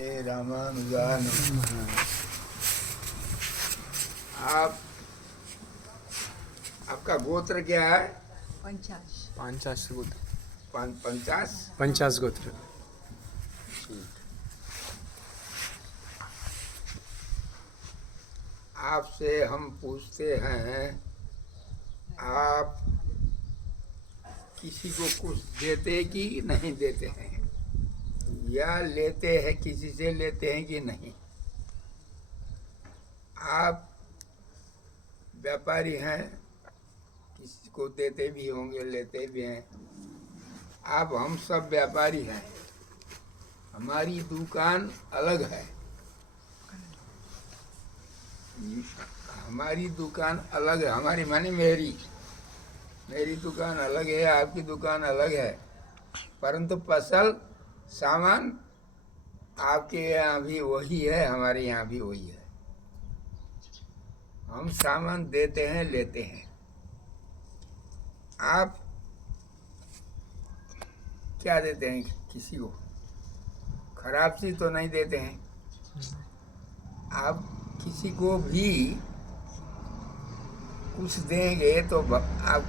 रामानुजान। आप आपका गोत्र क्या है? पंचाश गोत्र। 50 गोत्र। आपसे हम पूछते हैं, आप किसी को कुछ देते कि नहीं देते हैं, या लेते हैं, किसी से लेते हैं कि नहीं? आप व्यापारी हैं, किसी को देते भी होंगे, लेते भी हैं। आप हम सब व्यापारी हैं, हमारी दुकान अलग है, हमारी दुकान अलग है। हमारी माने मेरी दुकान अलग है, आपकी दुकान अलग है, परंतु फसल सामान आपके यहाँ भी वही है, हमारे यहाँ भी वही है। हम सामान देते हैं, लेते हैं। आप क्या देते हैं किसी को? खराब चीज तो नहीं देते हैं। आप किसी को भी कुछ देंगे तो आप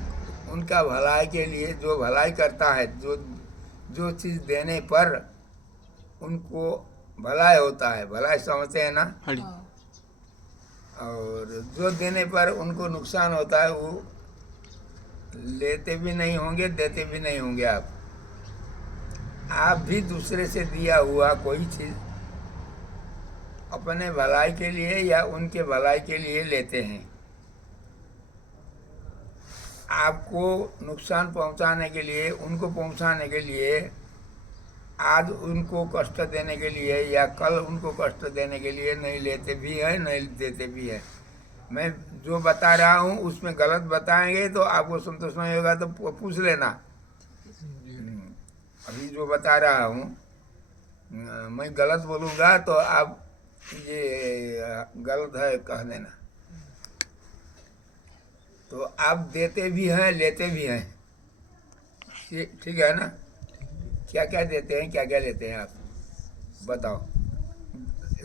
उनका भलाई के लिए, जो भलाई करता है, जो चीज देने पर उनको भलाई होता है, भलाई समझते हैं ना। और जो देने पर उनको नुकसान होता है, वो लेते भी नहीं होंगे, देते भी नहीं होंगे। आप भी दूसरे से दिया हुआ कोई चीज अपने भलाई के लिए या उनके भलाई के लिए लेते हैं। आपको नुकसान पहुंचाने के लिए, उनको पहुंचाने के लिए, आज उनको कष्ट देने के लिए या कल उनको कष्ट देने के लिए नहीं लेते भी है, नहीं देते भी है। मैं जो बता रहा हूँ उसमें गलत बताएंगे तो आपको संतोष नहीं होगा तो पूछ लेना। अभी जो बता रहा हूँ मैं गलत बोलूँगा तो आप ये गलत है कह देना। तो आप देते भी हैं, लेते भी हैं, ठीक है ना? क्या क्या देते हैं, क्या क्या लेते हैं, आप बताओ।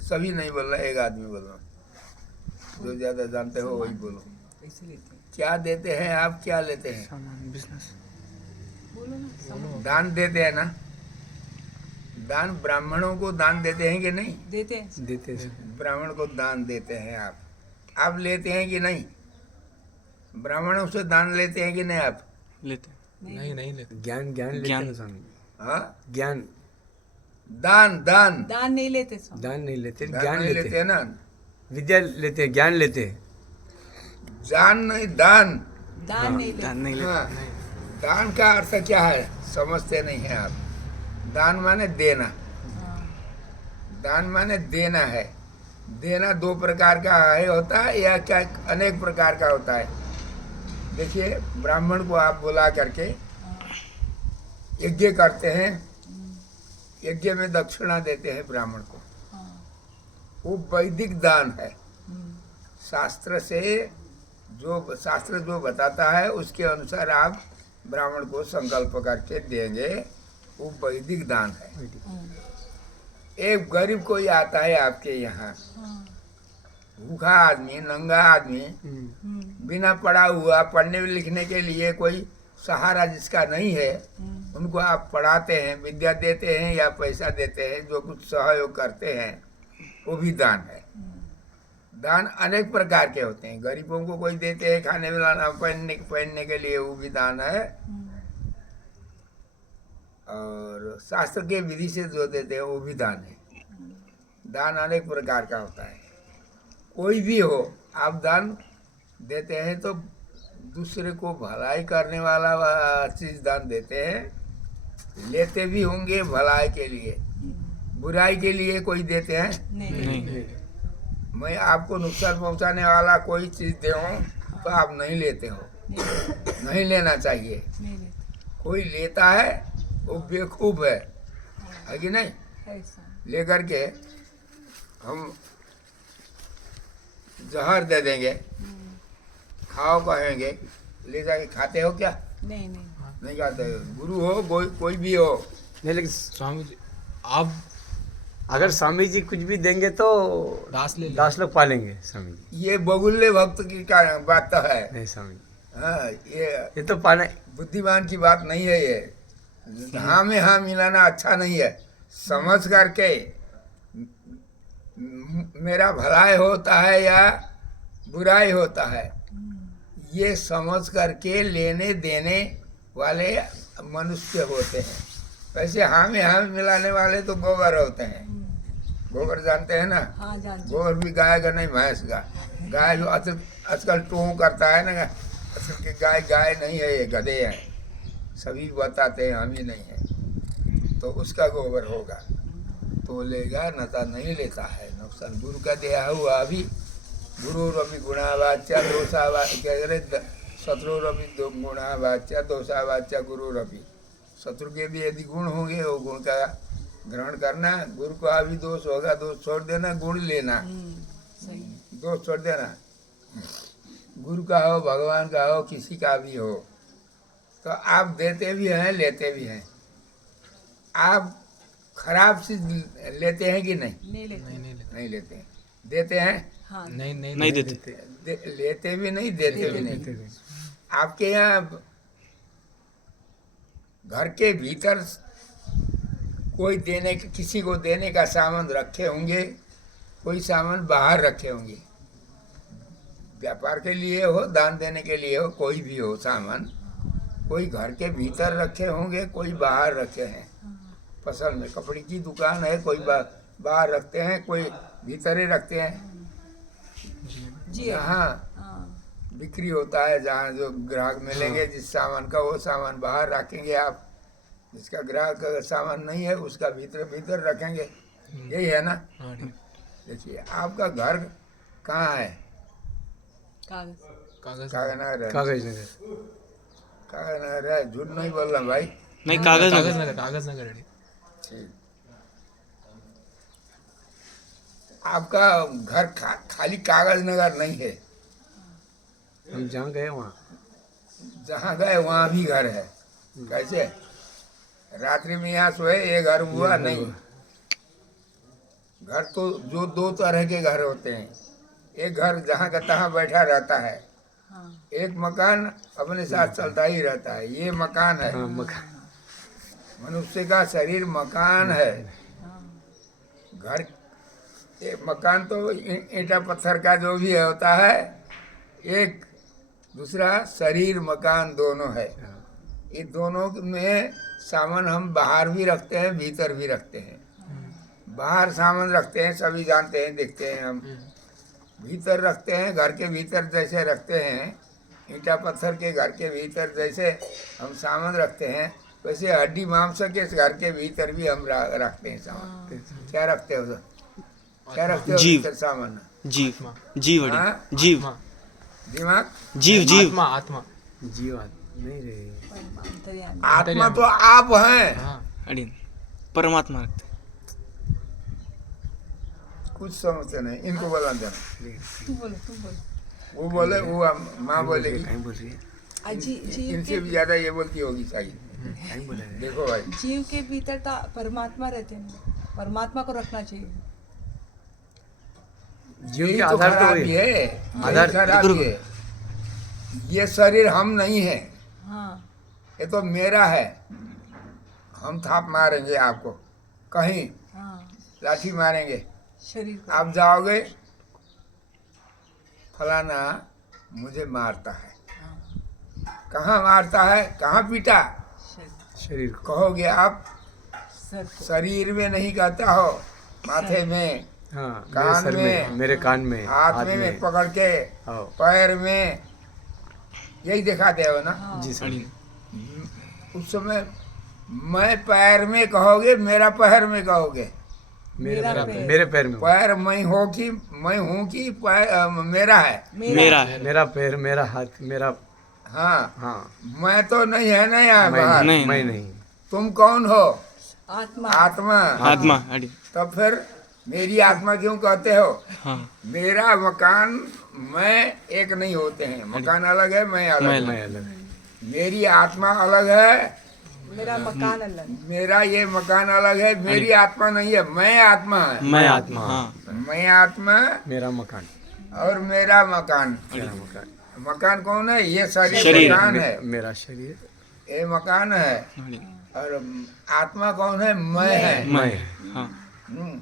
सभी नहीं बोल रहा, एक आदमी बोल रहा, जो ज्यादा जानते हो वही बोलो। क्या देते हैं आप, क्या लेते हैं? बिजनेस। दान देते हैं ना? दान ब्राह्मणों को दान देते हैं कि नहीं? देते हैं। ब्राह्मण को दान देते हैं आप लेते हैं कि नहीं? ब्राह्मणों से दान लेते हैं कि नहीं आप? लेते नहीं लेते। ज्ञान लेते हैं स्वामी। हाँ, ज्ञान। दान नहीं लेते स्वामी। दान नहीं लेते, ज्ञान नहीं लेते हैं ना। विद्या लेते हैं, ज्ञान लेते हैं। दान नहीं, दान नहीं लेते। हाँ, दान का अर्थ क्या है समझते नहीं है आप। दान माने देना, दान माने देना है। देना दो प्रकार का है, होता है या क्या अनेक प्रकार का होता है। देखिए, ब्राह्मण को आप बुला करके यज्ञ करते हैं, यज्ञ में दक्षिणा देते हैं ब्राह्मण को, वो वैदिक दान है। शास्त्र जो बताता है उसके अनुसार आप ब्राह्मण को संकल्प करके देंगे, वो वैदिक दान है। एक गरीब कोई आता है आपके यहाँ, भूखा आदमी, नंगा आदमी, बिना पढ़ा हुआ, पढ़ने लिखने के लिए कोई सहारा जिसका नहीं है, उनको आप पढ़ाते हैं, विद्या देते हैं या पैसा देते हैं, जो कुछ सहयोग करते हैं, वो भी दान है। दान अनेक प्रकार के होते हैं। गरीबों को कोई देते हैं खाने पिलाना, पहनने के लिए, वो भी दान है। और शास्त्र के विधि से जो देते हैं वो भी दान है। दान अनेक प्रकार का होता है। कोई भी हो, आप दान देते हैं तो दूसरे को भलाई करने वाला चीज दान देते हैं। लेते भी होंगे भलाई के लिए, बुराई के लिए कोई देते हैं नहीं। मैं आपको नुकसान पहुंचाने वाला कोई चीज दे तो आप नहीं लेते हो, नहीं लेना चाहिए। कोई लेता है वो बेवकूफ है कि नहीं? लेकर के हम जहर दे देंगे, खाओ कहेंगे, ले जाके खाते हो क्या? नहीं खाते। गुरु हो कोई भी हो। नहीं, लेकिन स्वामी जी, आप अगर स्वामी जी कुछ भी देंगे तो दास लोग पालेंगे स्वामी जी। ये बगुल्ले भक्त की क्या बात तो है। नहीं स्वामी जी, हाँ, ये तो पाने बुद्धिमान की बात नहीं है ये। हाँ में हाँ मिलाना अच्छा नहीं है। समझ करके मेरा भलाई होता है या बुराई होता है, ये समझ करके लेने देने वाले मनुष्य होते हैं। वैसे हाँ में हाँ मिलाने वाले तो गोबर होते हैं। गोबर जानते हैं ना? हाँ जानते। गोबर भी गाय का नहीं, भैंस का। गाय जो आजकल टू करता है ना, आजकल के गाय नहीं है, ये गधे हैं। सभी बताते हैं, हम ही नहीं है। तो उसका गोबर होगा तो लेगा, नता नहीं लेता है। नुकसान गुरु का दिया हुआ अभी गुरु रवि गुणावाच्या दोषावाच्या शत्रु रवि गुणावाच्या दोषावाच्या गुरु रवि। शत्रु के भी यदि गुण होंगे वो गुण का ग्रहण करना। गुरु का भी दोष होगा, दोष छोड़ देना, गुण लेना। सही। दोष छोड़ देना। गुरु का हो, भगवान का हो, किसी का भी हो, तो आप देते भी हैं, लेते भी हैं। आप खराब चीज लेते हैं कि नहीं? नहीं लेते। नहीं लेते हैं। देते हैं? हाँ नहीं देते। लेते भी नहीं, देते भी नहीं। आपके यहाँ घर के भीतर कोई देने किसी को देने का सामान रखे होंगे, कोई सामान बाहर रखे होंगे। व्यापार के लिए हो, दान देने के लिए हो, कोई भी हो सामान, कोई घर के भीतर रखे होंगे, कोई बाहर रखे हैं। फसल में कपड़े की दुकान है, कोई बाहर रखते हैं, कोई भीतर ही रखते हैं। जी जहाँ हाँ। बिक्री होता है, जहाँ जो ग्राहक मिलेंगे जिस सामान का, वो सामान बाहर रखेंगे आप। जिसका ग्राहक का सामान नहीं है उसका भीतर रखेंगे। यही है ना? देखिए आपका घर कहाँ है? कागज। कागज नगर है। कागज नगर। कागज नगर है। झूठ नहीं बोल रहा भाई। नहीं, कागज नगर। ठीक। आपका घर खाली कागज नगर नहीं है। हम जहाँ गए वहाँ जहाँ गए वहाँ भी घर है। कैसे? रात्रि में यहाँ सोए, ये घर हुआ नहीं। घर तो जो दो तरह के घर होते हैं। एक घर जहाँ का तहाँ बैठा रहता है, हाँ एक मकान अपने साथ चलता ही रहता है। ये मकान है। हाँ, मकान। मनुष्य का शरीर मकान है। घर मकान तो ईंटा पत्थर का जो भी होता है, एक दूसरा शरीर मकान दोनों है। ये दोनों में सामान हम बाहर भी रखते हैं, भीतर भी रखते हैं। बाहर सामान रखते हैं, सभी जानते हैं, देखते हैं हम। भीतर रखते हैं, घर के भीतर जैसे रखते हैं, ईंटा पत्थर के घर के भीतर जैसे हम सामान रखते हैं, वैसे हड्डी मांस के घर के भीतर भी हम रखते हैं सामान। क्या रखते हो सर? क्या रखते हो जीव। भीतर सामान? जीव हाँ? जीव दिमाग? जीव आत्मा जीव नहीं रहे। अंतर्यामी। आत्मा तो आप हैं। अड़ीन परमात्मा रखते। कुछ समझते नहीं, इनको बोला देना। तुम बोलो। वो बोले, वो माँ बोलेगी। कहीं बोल रही है, अजी जीव इनसे भी ज्यादा ये बोलती होगी शायद। कहीं बोला है। देखो भाई, जीव के भीतर तो परमात्मा रहते हैं। परमात्मा को रखना चाहिए। जीव यही के तो आधार तो खराबी वही है। है। आधार खराबी है। ये शरीर हम नहीं है, हाँ ये तो मेरा है। हम थाप मारेंगे आपको कहीं, हाँ। लाठी मारेंगे, शरीर को। आप जाओगे, फलाना मुझे मारता है। कहाँ मारता है, कहाँ पीटा? शरीर। शरीर को। कहोगे आप? सर को। शरीर में नहीं कहता हो, माथे में, हाँ, कान मेरे सर में, में, मेरे कान में, हाथ में पकड़ के, हाँ। पैर में, यही दिखाते हो ना? हाँ। जी सर। उस समय मैं पैर में कहोगे, मेरा पैर में कहोगे? मेरा पैर। मेरे पैर में। पैर मैं हो कि मैं हूँ कि पैर मेरा है? मेरा है। मेरा पैर, मेरा हाथ, मेरा। हाँ, हाँ, मैं तो नहीं है ना यहाँ बाहर। नहीं। मैं नहीं। तुम कौन हो? आत्मा। आत्मा। आत्मा अड़ीन। तब फिर मेरी आत्मा क्यों कहते हो? हाँ मेरा मकान मैं एक नहीं होते हैं। मकान अलग है, मैं अलग मैं हूँ। मैं अलग है। मेरी आत्मा अलग है, मेरा मकान अलग है। मेरा ये मकान अलग है, मेरी आत्मा नहीं है, मैं आत्मा है। मैं आत्मा। हाँ मैं आत्मा मेरा मकान। और मेरा मकान। मेरा मकान। मकान कौन है? ये शरीर शरीर। मकान है, मेरा शरीर। ये मकान है। अड़ी, और आत्मा कौन है? मैं है। मैं हाँ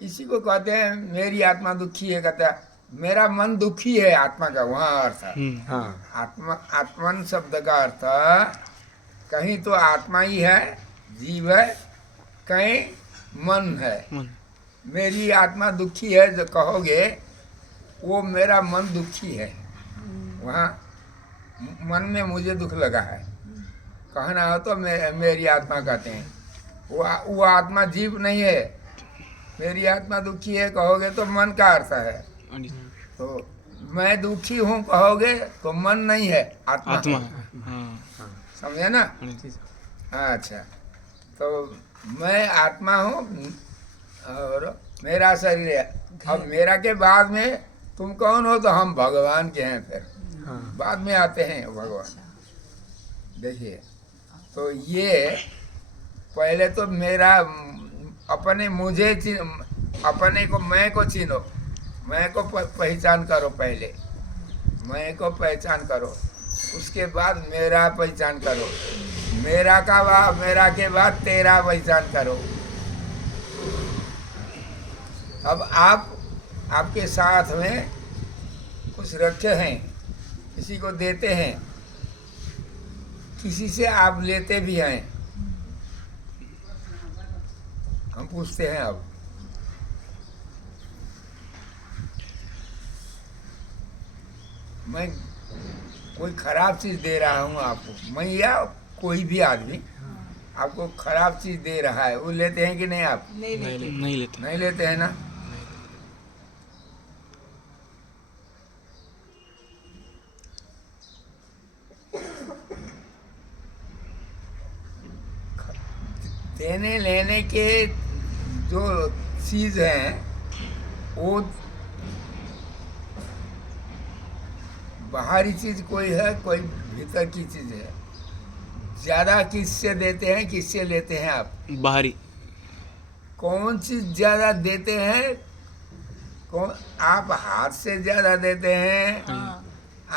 इसी को कहते हैं मेरी आत्मा दुखी है, कहता है मेरा मन दुखी है, आत्मा का वहाँ अर्थ है। हाँ। आत्मा, आत्मन शब्द का अर्थ कहीं तो आत्मा ही है, जीव है, कहीं मन है। मन मेरी आत्मा दुखी है जो कहोगे, वो मेरा मन दुखी है। वहाँ मन में मुझे दुख लगा है, कहना हो तो मेरी आत्मा कहते हैं। वो आत्मा जीव नहीं है। मेरी आत्मा दुखी है कहोगे तो मन का अर्थ है। अड़ी, तो मैं दुखी हूँ कहोगे तो मन नहीं है, आत्मा आत्मा है। हाँ समझे ना? अड़ी, अच्छा, तो मैं आत्मा हूँ और मेरा शरीर है। अब मेरा के बाद में तुम कौन हो? तो हम भगवान के हैं, फिर हाँ। बाद में आते हैं भगवान। देखिए, तो ये पहले तो मेरा अपने मुझे अपने को, मैं को चिन्हो, मैं को पहचान करो। पहले मैं को पहचान करो, उसके बाद मेरा पहचान करो, मेरा के बाद तेरा पहचान करो। अब आपके साथ में कुछ रखे हैं, किसी को देते हैं, किसी से आप लेते भी हैं। हम पूछते हैं अब मैं कोई खराब चीज दे रहा हूँ आपको, मैं या कोई भी आदमी आपको खराब चीज दे रहा है, वो लेते हैं कि नहीं? आप नहीं लेते। नहीं लेते नहीं लेते हैं ना? देने लेने के जो चीज हैं वो बाहरी चीज कोई है, कोई भीतर की चीज है। ज्यादा किससे देते हैं, किससे लेते हैं आप? बाहरी कौन चीज ज्यादा देते हैं? कौन? आप हाथ से ज्यादा देते हैं, हाँ,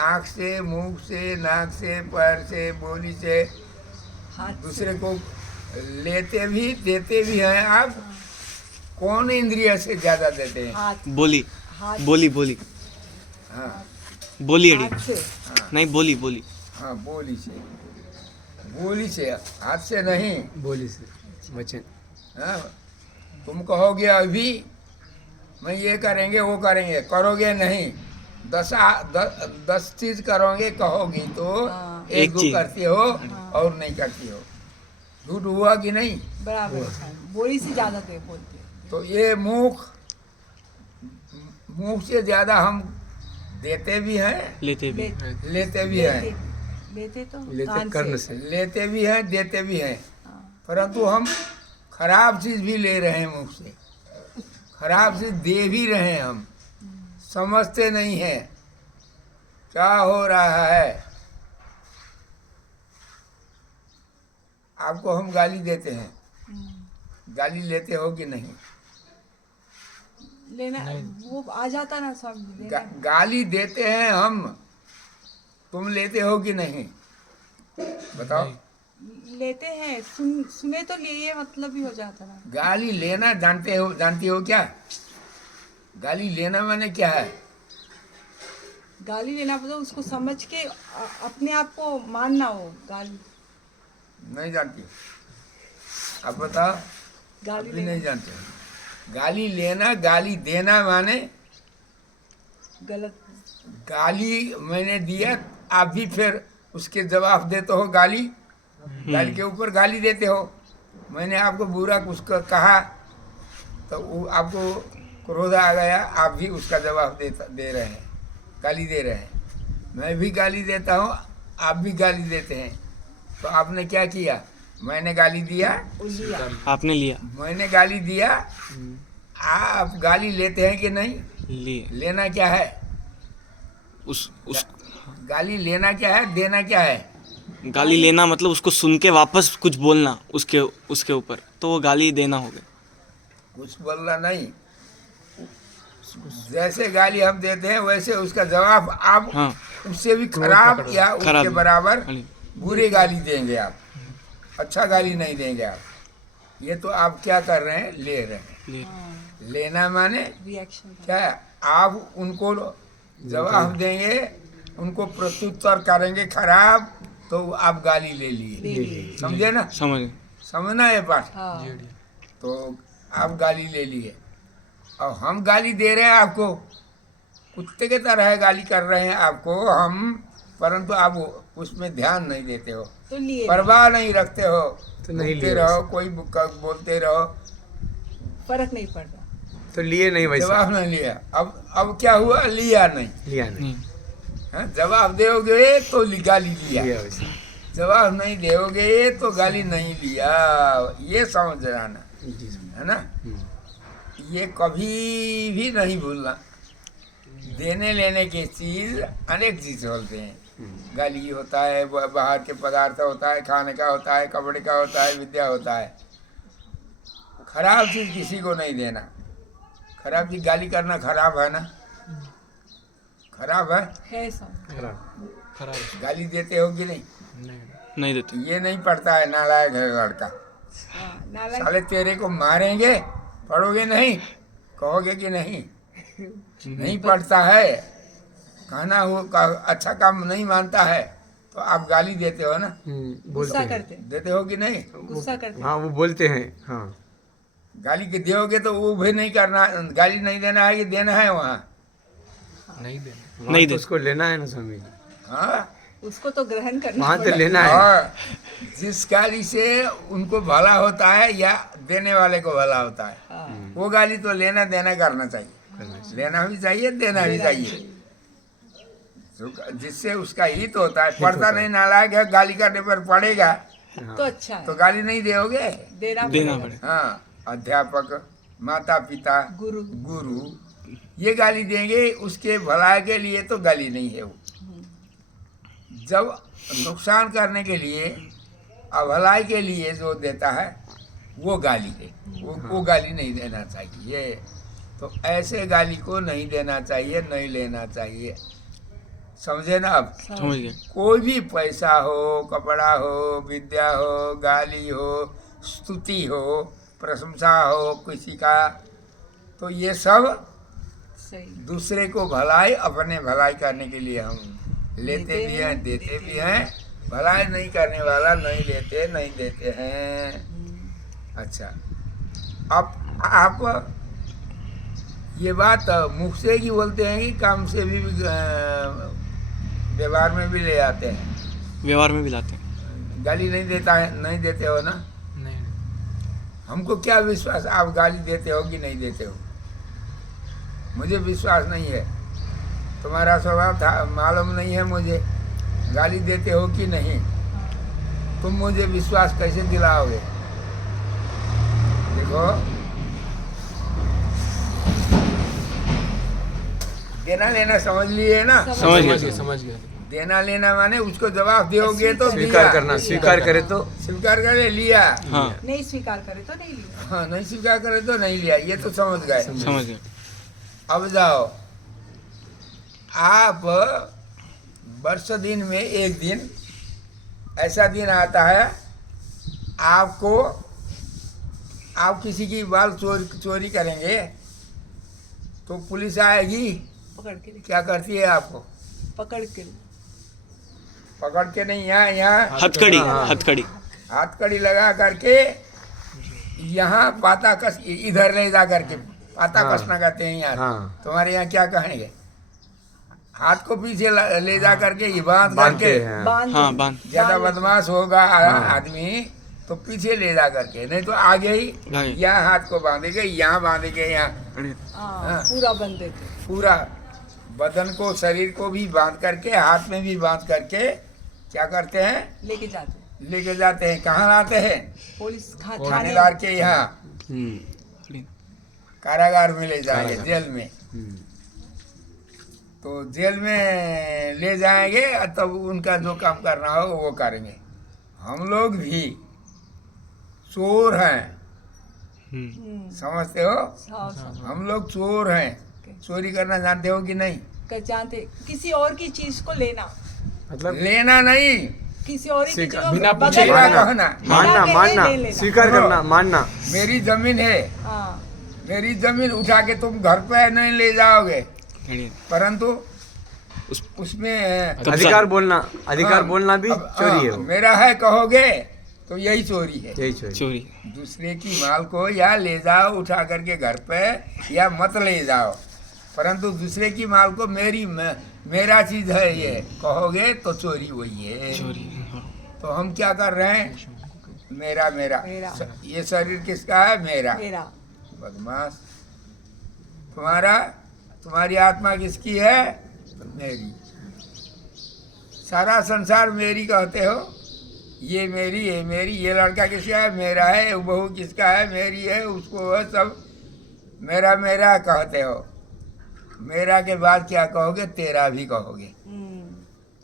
आँख से, मुंह से, नाक से, पैर से, बोली से। हाथ से। दूसरे को लेते भी देते भी हैं आप। कौन इंद्रिय से ज्यादा देते हैं? हाथ। बोली हाथ। बोली हाँ बोली अड़ी, हाथ से। नहीं बोली हाँ, बोली से, हाथ से नहीं। बोली से वचन। हाँ, तुम कहोगे अभी मैं ये करेंगे वो करेंगे, करोगे नहीं। 10 चीज करोगे कहोगी तो हाँ। एक एक दो चीज। करती हो और नहीं करती हो। झूठ हुआ कि नहीं? बराबर है। बोली से ज्यादा दे बोलते हैं। तो ये मुंह से ज्यादा हम देते भी हैं, लेते भी लेते भी हैं। लेते तो लेते कान कर्ण से। से। लेते भी हैं, देते भी हैं। हाँ, परंतु हम खराब चीज भी ले रहे हैं मुंह से, खराब चीज दे भी रहे हैं। हम समझते नहीं हैं क्या हो रहा है। आपको हम गाली देते हैं, गाली लेते हो कि नहीं? लेना वो आ जाता ना सब गाली देते हैं हम, तुम लेते हो कि नहीं? बताओ। लेते हैं। सुने तो लिए मतलब ही हो जाता ना। गाली लेना जानती हो क्या? गाली लेना माने क्या है? गाली लेना मतलब उसको समझ के अपने आप को मानना हो। गाली नहीं जानती? आप बताओ। गाली अभी नहीं लेना जानते। गाली लेना, गाली देना माने गलत। गाली मैंने दिया, आप भी फिर उसके जवाब देते हो। गाली के ऊपर गाली देते हो। मैंने आपको बुरा कुछ कहा तो वो आपको क्रोध आ गया, आप भी उसका जवाब दे रहे हैं, गाली दे रहे हैं। मैं भी गाली देता हूँ, आप भी गाली देते हैं। तो आपने क्या किया? मैंने गाली दिया, लिया। आपने लिया, मैंने गाली दिया। आप गाली लेते हैं कि नहीं? लिए लेना क्या है? उस गाली लेना क्या है, देना क्या है? गाली लेना मतलब उसको सुन के वापस कुछ बोलना उसके उसके ऊपर, तो वो गाली देना हो गया। कुछ बोलना नहीं, जैसे गाली हम देते हैं वैसे उसका जवाब आप हाँ उससे भी खराब या उसके खराब। बराबर हाँ। बुरी गाली देंगे आप, अच्छा गाली नहीं देंगे आप। ये तो आप क्या कर रहे हैं, ले रहे हैं। ले- लेना माने रिएक्शन क्या है? आप उनको जवाब देंगे, उनको प्रत्युत्तर करेंगे खराब, तो आप गाली ले लिए, समझे ना? समझ गए। समझना ये बात। हाँ तो आप गाली ले लिए और हम गाली दे रहे हैं आपको, कुत्ते के तरह गाली कर रहे हैं आपको हम, परंतु आप उसमें ध्यान नहीं देते हो, तो लिए परवाह नहीं रखते हो, तो नहीं बोलते लिए रहो, कोई बोलते रहो, फर्क नहीं पड़ रहा। तो लिए नहीं वैसा, जवाब नहीं लिया। अब क्या हुआ, लिया नहीं। लिया नहीं, नहीं। हाँ, जवाब दोगे तो गाली लिया, लिया वैसा। जवाब नहीं दोगे तो गाली नहीं लिया। ये समझ जाना जी सर। है ना, ये कभी भी नहीं भूलना। देने लेने की चीज अनेक चीज होते हैं, गाली होता है, बाहर के पदार्थ होता है, खाने का होता है, कपड़े का होता है, विद्या होता है। खराब चीज किसी को नहीं देना। खराब चीज गाली करना खराब है ना, खराब है। खराब। गाली देते हो कि नहीं? नहीं देते। ये नहीं पढ़ता है, नालायक है लड़का। हाँ, नालायक साले तेरे को मारेंगे, पढ़ोगे नहीं, कहोगे कि नहीं? नहीं पढ़ता है, कहना हो अच्छा काम नहीं मानता है, तो आप गाली देते हो ना, बोलते गुस्सा हैं। करते देते हो कि नहीं? गुस्सा करते हाँ वो बोलते हैं। हाँ गाली के दोगे तो वो भी नहीं करना, गाली नहीं देना है, ये देना है वहाँ। नहीं नहीं तो दे। उसको लेना है ना स्वामी जी, हाँ, उसको तो ग्रहण करना वहाँ तो पड़ेगा। लेना है। और जिस गाली से उनको भला होता है या देने वाले को भला होता है, हाँ, वो गाली तो लेना देना करना चाहिए, लेना भी चाहिए, देना भी चाहिए। जिससे उसका हित होता है। पढ़ता नहीं, नालायक है, गाली करने पर पड़ेगा तो अच्छा है, तो गाली नहीं दोगे। देना देना पड़ेगा। पड़े। हाँ, अध्यापक, माता पिता, गुरु गुरु ये गाली देंगे उसके भलाई के लिए, तो गाली नहीं है वो। जब नुकसान करने के लिए, अभलाई के लिए जो देता है वो गाली है, वो गाली नहीं देना चाहिए। तो ऐसे गाली को नहीं देना चाहिए, नहीं लेना चाहिए, समझे ना? अब समझ गए। कोई भी पैसा हो, कपड़ा हो, विद्या हो, गाली हो, स्तुति हो, प्रशंसा हो किसी का, तो ये सब सही दूसरे को भलाई, अपने भलाई करने के लिए हम लेते भी हैं, देते भी हैं। भलाई नहीं करने वाला नहीं लेते, नहीं देते हैं। अच्छा, अब आप ये बात मुख से ही बोलते हैं कि काम से भी व्यवहार में भी ले आते हैं? व्यवहार में भी लाते हैं। गाली नहीं देता है, नहीं देते हो ना? नहीं हमको क्या विश्वास आप गाली देते हो कि नहीं देते हो? मुझे विश्वास नहीं है, तुम्हारा स्वभाव था मालूम नहीं है मुझे, गाली देते हो कि नहीं। तुम मुझे विश्वास कैसे दिलाओगे? देखो, देना लेना समझ लिए ना? समझ गए। देना लेना माने उसको जवाब दोगे तो स्वीकार दिया, करना, स्वीकार करे तो स्वीकार करे लिया, हाँ नहीं स्वीकार करे तो नहीं लिया। हाँ, नहीं स्वीकार करे तो नहीं लिया। ये तो समझ गए। समझ गए। अब जाओ, आप वर्ष दिन में एक दिन ऐसा दिन आता है, आपको, आप किसी की बाल चोरी करेंगे तो पुलिस आएगी, पकड़ के क्या करती है आपको? पकड़ के पकड़ के नहीं, यहाँ हथकड़ी, हाँ। हथकड़ी। हाथकड़ी लगा करके यहाँ पाता कस, इधर ले जा करके पाता हाँ। कसना कहते हैं यहाँ। हाँ। तुम्हारे यहाँ क्या कहेंगे? हाथ को पीछे ले जा करके ये बांध बांधते करके, हैं। बांध हाँ बांध। ज्यादा बांध बदमाश होगा हाँ। आदमी तो पीछे ले जा करके, नहीं तो आगे ही आगे। यहाँ हाथ को बांधेंगे, यहाँ बांधेंगे, यहाँ हाँ, हाँ। पूरा बंद देते। पूरा बदन को, शरीर को भी बांध करके, हाथ में भी बांध करके क्या करते हैं? लेके जाते लेके जाते हैं। कहाँ लाते हैं? पुलिस थाने थानेदार के यहाँ हम्म। कारागार में ले जाएंगे, कारागार। जेल में। तो जेल में ले जाएंगे, तब उनका जो काम करना हो वो करेंगे। हम लोग भी चोर हैं, समझते हो? हम लोग चोर हैं। चोरी करना जानते हो कि नहीं? जानते, किसी और की चीज को लेना, मतलब लेना नहीं, किसी और की चीज को बिना पूछे बदल मेरा लेना। कहना, मानना बिना मानना ले लेना। स्वीकार करना मानना। मेरी जमीन है, हाँ, मेरी जमीन उठा के तुम घर पे नहीं ले जाओगे, परंतु उसमें अधिकार बोलना, अधिकार हाँ, बोलना भी अब, चोरी है हाँ, वो। मेरा है कहोगे तो यही चोरी है। यही चोरी। चोरी। दूसरे की माल को या ले जाओ उठा करके घर पे, या मत ले जाओ, परंतु दूसरे की माल को मेरा चीज है ये कहोगे तो चोरी वही है। चोरी। हाँ। तो हम क्या कर रहे हैं? मेरा मेरा, मेरा। ये शरीर किसका है? मेरा। मेरा। बदमाश। तुम्हारा, तुम्हारी आत्मा किसकी है? मेरी। सारा संसार मेरी कहते हो, ये मेरी, ये मेरी। ये लड़का किसका है? मेरा है। वो बहू किसका है? मेरी है। उसको है सब मेरा मेरा कहते हो। मेरा के बाद क्या कहोगे? तेरा भी कहोगे।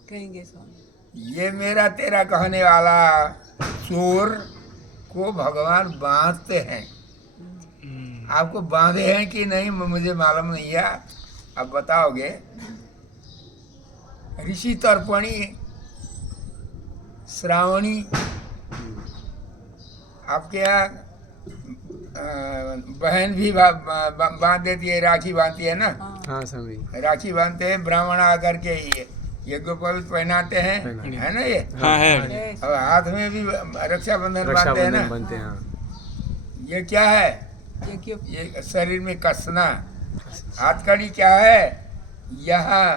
कहेंगे स्वामी। ये मेरा तेरा कहने वाला चोर को भगवान बांधते हैं। आपको बांधे हैं कि नहीं मुझे मालूम नहीं है, अब बताओगे। ऋषि तर्पणी, श्रावणी, आपके यहाँ बहन भी बांध देती है, राखी बांधती है ना। हाँ स्वामी। राखी बांधते हैं, ब्राह्मण आकर के यज्ञोपवीत पहनाते हैं, है ना ये। हाँ है। और हाथ में भी रक्षाबंधन बांधते हैं ना। रक्षाबंधन बनते हैं। हाँ। ये क्या है? यज्ञ। ये शरीर में कसना। हाथकड़ी क्या है? यहाँ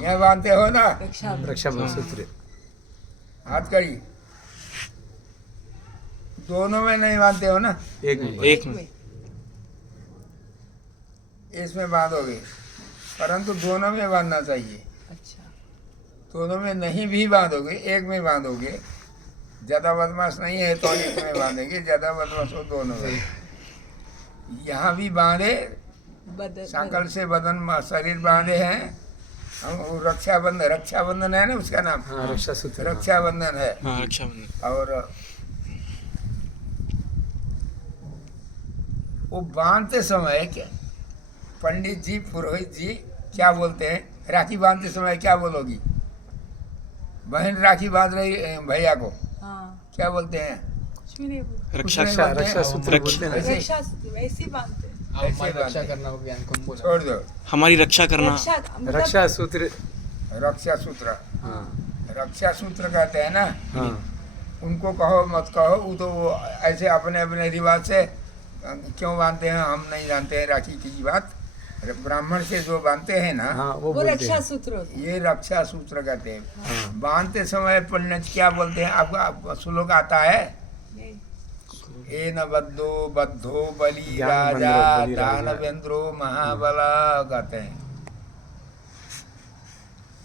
यहाँ बांधते हो ना, रक्षा। रक्षाबंधन सूत्र। हाथकड़ी दोनों में नहीं बांधते हो ना, एक में। एक में। इसमें बांधोगे, परंतु दोनों में बांधना चाहिए। अच्छा। दोनों में नहीं भी बांधोगे, एक में बांधोगे। ज्यादा बदमाश नहीं है तो एक में बांधेंगे, ज्यादा बदमाश हो दोनों में। यहाँ भी बांधे, संकल से बदन शरीर बांधे हैं हम। वो रक्षाबंधन है ना उसका नाम। हाँ रक्षा सूत्र। रक्षाबंधन है। हाँ रक्षाबंधन। और वो बांधते समय क्या पंडित जी, पुरोहित जी क्या बोलते हैं? राखी बांधते समय क्या बोलोगी? बहन राखी बांध रही भैया को, हाँ, क्या बोलते हैं? कुछ भी नहीं बोलते। रक्षा। रक्षा रक्षा सूत्र बोलते हैं। ऐसे- रक्षा वैसे ही बांधते हैं। ऐसे बांधते। छोड़ दो। हमारी रक्षा करना। रक्षा मतलब रक्षा सूत्र। रक्षा सूत्र, हाँ रक्षा सूत्र कहते हैं ना। हाँ। उनको कहो मत कहो, वो तो वो ऐसे अपने अपने रिवाज से क्यों बांधते हैं हम नहीं जानते हैं। राखी की बात ब्राह्मण से जो बांधते हैं ना, हाँ वो वो बोलते रक्षा हैं। सूत्र होता है। ये रक्षा सूत्र कहते हैं। हाँ। बांधते समय पंडित क्या बोलते हैं? आपका श्लोक आता है? नहीं। ए न बद्धो बद्धो बलि ज्ञान राजा बंद्रो बलि राजा। दानवेंद्रो महाबला कहते हैं।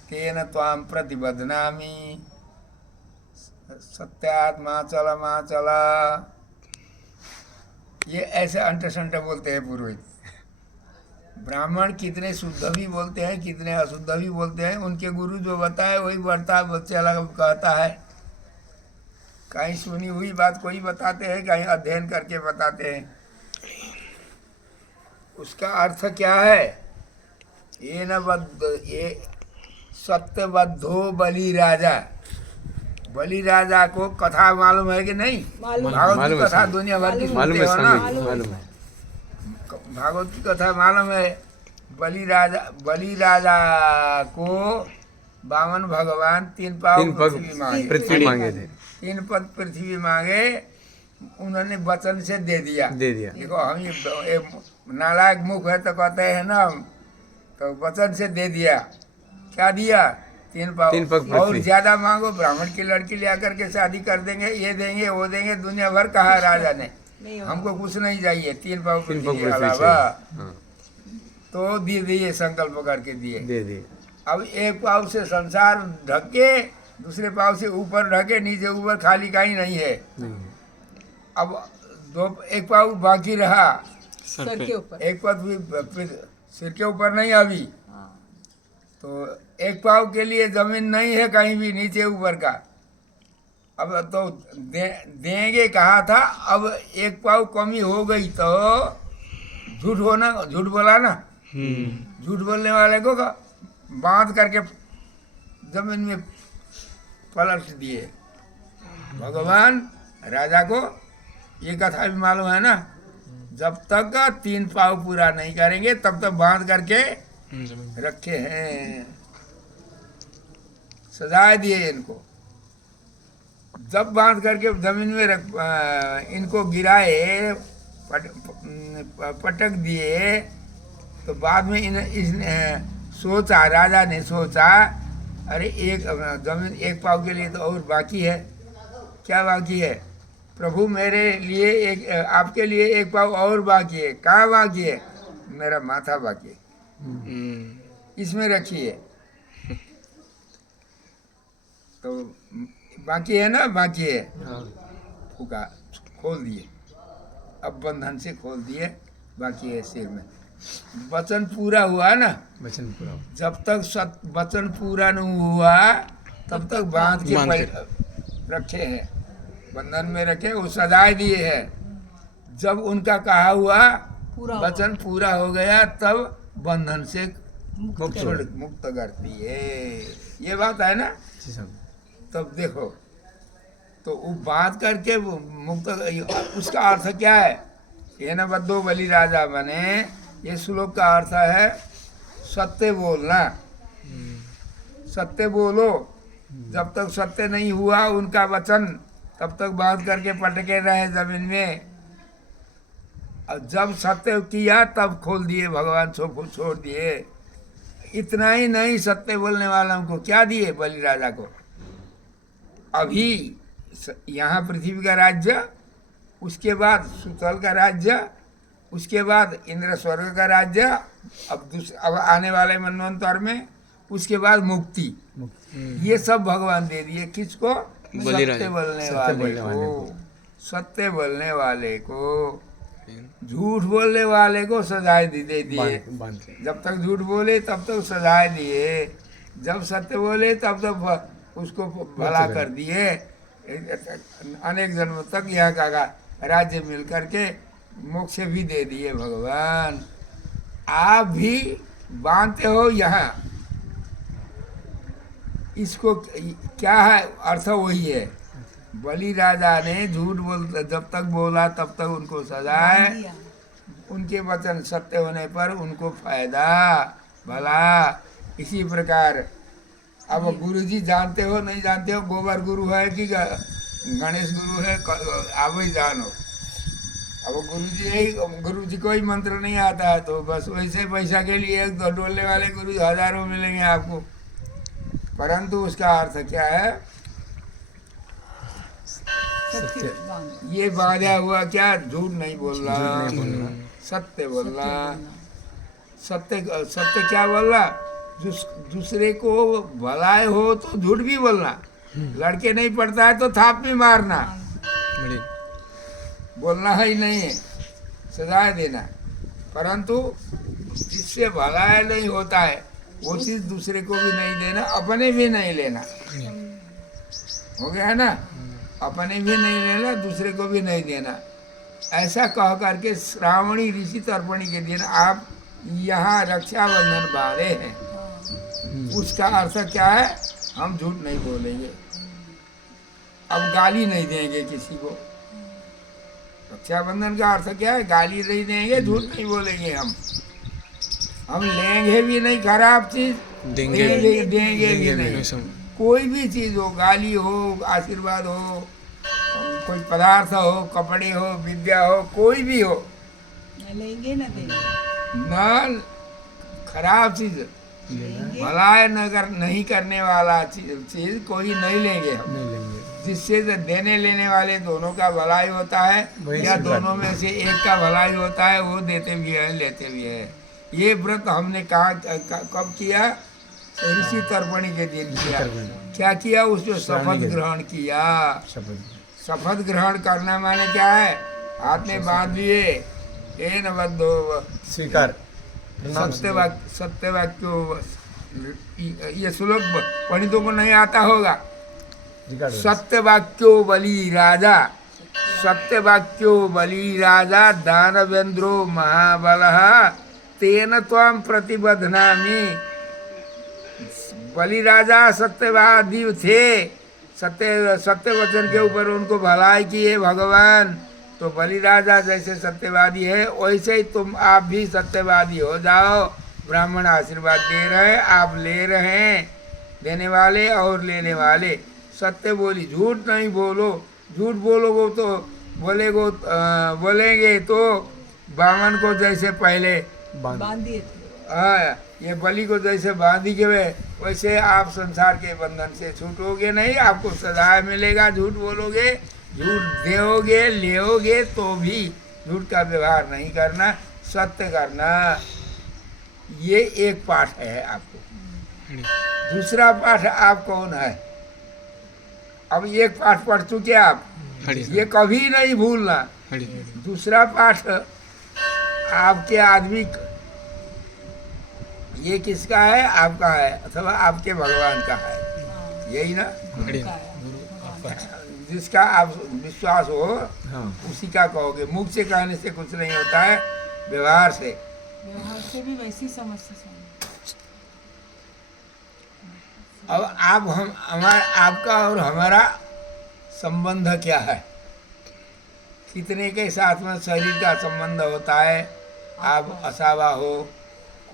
तेन त्वाम प्रतिबध्नामि सत्यात्मा चला। ये ऐसे अंटे संटे बोलते हैं पुरोहित। ब्राह्मण कितने शुद्ध भी बोलते हैं, कितने अशुद्ध भी बोलते हैं। उनके गुरु जो बताए वही बर्ताव चला कहता है। कहीं सुनी हुई बात कोई बताते हैं, कहीं अध्ययन करके बताते हैं। उसका अर्थ क्या है? ये न बद्ध, ये सत्यबद्धो बलि राजा। बलि राजा को कथा मालूम है कि नहीं? मालूम। भागवत की मालूम है कथा स्वामी। दुनिया भर की मालूम है सुनते हो ना। स्वामी, मालूम है। भागवत की कथा मालूम है। बलि राजा को बामन भगवान 3 पाव तीन पग पृथ्वी मांगे। पृथ्वी मांगे थे। 3 पद पृथ्वी मांगे, उन्होंने वचन से दे दिया। दे दिया। देखो हम ये नालायक मुख है तो कहते हैं ना, तो वचन से दे दिया। क्या दिया? 3 पाव। 3 पग और पृथ्वी। ज्यादा मांगो, ब्राह्मण की लड़की ले आकर के शादी कर देंगे, ये देंगे वो देंगे। दुनिया भर कहा राजा ने, नहीं होगा। हमको कुछ नहीं चाहिए, 3 पाव 3 पग पृथ्वी के पृथ्वी अलावा। चाहिए। हाँ तो दे दिए, संकल्प करके दिए। दे दिए। अब एक पाव से संसार ढके, दूसरे पाव से ऊपर ढके, नीचे ऊपर खाली कहीं नहीं है। नहीं है। अब एक पाव बाकी रहा, सर सर पे। के ऊपर। एक पद भी सिर के ऊपर नहीं। अभी हाँ। तो एक पाव के लिए जमीन नहीं है कहीं भी नीचे ऊपर का। अब तो देंगे कहा था, अब एक पाव कमी हो गई तो झूठ बोला ना। झूठ बोलने वाले को बांध करके जमीन में पलट दिए। भगवान राजा को ये कथा भी मालूम है ना, जब तक 3 पाव पूरा नहीं करेंगे तब तक बांध करके रखे हैं, सजा दिए इनको। जब बांध करके जमीन में इनको गिराए, पटक दिए, तो बाद में सोचा, राजा ने सोचा, अरे एक जमीन एक पाव के लिए तो और बाकी है। क्या बाकी है? प्रभु मेरे लिए आपके लिए एक पाव और बाकी है। कहाँ बाकी है? मेरा माथा बाकी है, इसमें रखिए। तो बाकी है ना, बाकी है। फूका, खोल दिए, अब बंधन से खोल दिए, बाकी है सिर में। वचन पूरा हुआ ना, वचन पूरा। जब तक वचन पूरा नहीं हुआ तब तक बांध के रखे हैं, बंधन में रखे, वो सजाए दिए हैं। जब उनका कहा हुआ वचन पूरा हो गया तब बंधन से मुक्त करती है। ये बात है ना। तब देखो, तो वो बांध करके मुक्त, उसका अर्थ क्या है? ये न बद्धो बलि राजा बने, ये श्लोक का अर्थ है सत्य बोलना। सत्य बोलो, जब तक सत्य नहीं हुआ उनका वचन तब तक बांध करके पटके रहे जमीन में। और जब सत्य किया तब खोल दिए भगवान, छोड़ दिए। इतना ही नहीं, सत्य बोलने वालों को क्या दिए? बलि राजा को अभी यहाँ पृथ्वी का राज्य, उसके बाद सुतल का राज्य, उसके बाद इंद्र स्वर्ग का राज्य, अब आने वाले मनवंतर में, उसके बाद मुक्ति। ये सब भगवान दे दिए। किसको? सत्य बोलने वाले को। सत्य बोलने वाले को। झूठ बोलने वाले को सजाए दे दिए। जब तक झूठ बोले तब तक सजाए दिए, जब सत्य बोले तब तक उसको भला कर दिए। अनेक जन्मों तक यहाँ का राज्य मिल करके मोक्ष भी दे दिए भगवान। आप भी बांधते हो यहाँ, इसको क्या है? अर्थ वही है। बलि राजा ने झूठ जब तक बोला तब तक उनको सजा है, उनके वचन सत्य होने पर उनको फायदा भला। इसी प्रकार अब गुरुजी जानते हो नहीं जानते हो, गोबर गुरु है कि गणेश गुरु है, आप ही जानो। अब गुरुजी को ही मंत्र नहीं आता है तो बस वैसे पैसा के लिए डोलने वाले गुरु हजारों मिलेंगे आपको, परंतु उसका अर्थ क्या है? ये बाधा हुआ क्या? झूठ नहीं बोलना, सत्य बोलना। सत्य क्या बोलना? दूसरे को भलाई हो तो झूठ भी बोलना। लड़के नहीं पड़ता है तो थाप भी मारना, बोलना ही नहीं है, सजाए देना। परंतु जिससे भलाई नहीं होता है वो चीज दूसरे को भी नहीं देना, अपने भी नहीं लेना। हो गया है ना? अपने भी नहीं लेना, दूसरे को भी नहीं देना। ऐसा कह करके श्रावणी ऋषि तर्पणी के दिन आप यहाँ रक्षाबंधन बांधे हैं। उसका अर्थ क्या है? हम झूठ नहीं बोलेंगे, अब गाली नहीं देंगे किसी को। रक्षाबंधन का अर्थ क्या है? गाली नहीं देंगे, झूठ नहीं बोलेंगे। हम लेंगे भी नहीं खराब चीज, देंगे भी नहीं। कोई भी चीज हो, गाली हो, आशीर्वाद हो, कोई पदार्थ हो, कपड़े हो, विद्या हो, कोई भी हो, लेंगे ना देंगे। न खराब चीज, भलाई नहीं करने वाला चीज कोई नहीं लेंगे हम। जिससे देने लेने वाले दोनों का भलाई होता है, या दोनों में से एक का भलाई होता है, वो देते भी है लेते भी है। ये व्रत हमने कब किया? ऋषि तर्पणी के दिन किया। क्या किया? उसमें शपथ ग्रहण किया। शपथ ग्रहण करना माने क्या है? हाथ में बांध लिए, न बद्धो स्वीकार, सत्य वाक्य ये श्लोक पंडितों को नहीं आता होगा। रिकॉर्ड हो। सत्यवाक्यो बलि राजा, सत्यवाक्यो बलि राजा दानवेंद्रो महाबलः तेन त्वं प्रतिबध्नामि। बलि राजा सत्यवादी थे, सत्य वचन के ऊपर उनको भलाई किए भगवान। तो बलि राजा जैसे सत्यवादी है वैसे ही तुम आप भी सत्यवादी हो जाओ। ब्राह्मण आशीर्वाद दे रहे, आप ले रहे हैं, देने वाले और लेने वाले। सत्य बोली, झूठ नहीं बोलो। झूठ बोलोगे तो बोलेंगे तो बामन को जैसे पहले बांध दिए थे। हाँ, ये बलि को जैसे बांधी के वैसे आप संसार के बंधन से छूटोगे नहीं, आपको सजा मिलेगा। झूठ बोलोगे, झूठ दोगे, लेओगे तो भी झूठ का व्यवहार नहीं करना, सत्य करना। ये एक पाठ है आपको। दूसरा पाठ आप कौन है? अब एक पाठ पढ़ चुके आप, ये कभी नहीं भूलना। दूसरा पाठ आपके आदमी, ये किसका है? आपका है अथवा आपके भगवान का है, यही ना? जिसका आप विश्वास हो हाँ। उसी का कहोगे। मुख से कहने से कुछ नहीं होता है, व्यवहार से। व्यवहार से भी वैसी समझ से समझ। अब आप आपका और हमारा संबंध क्या है? कितने के साथ में शरीर का संबंध होता है? आप असावा हो,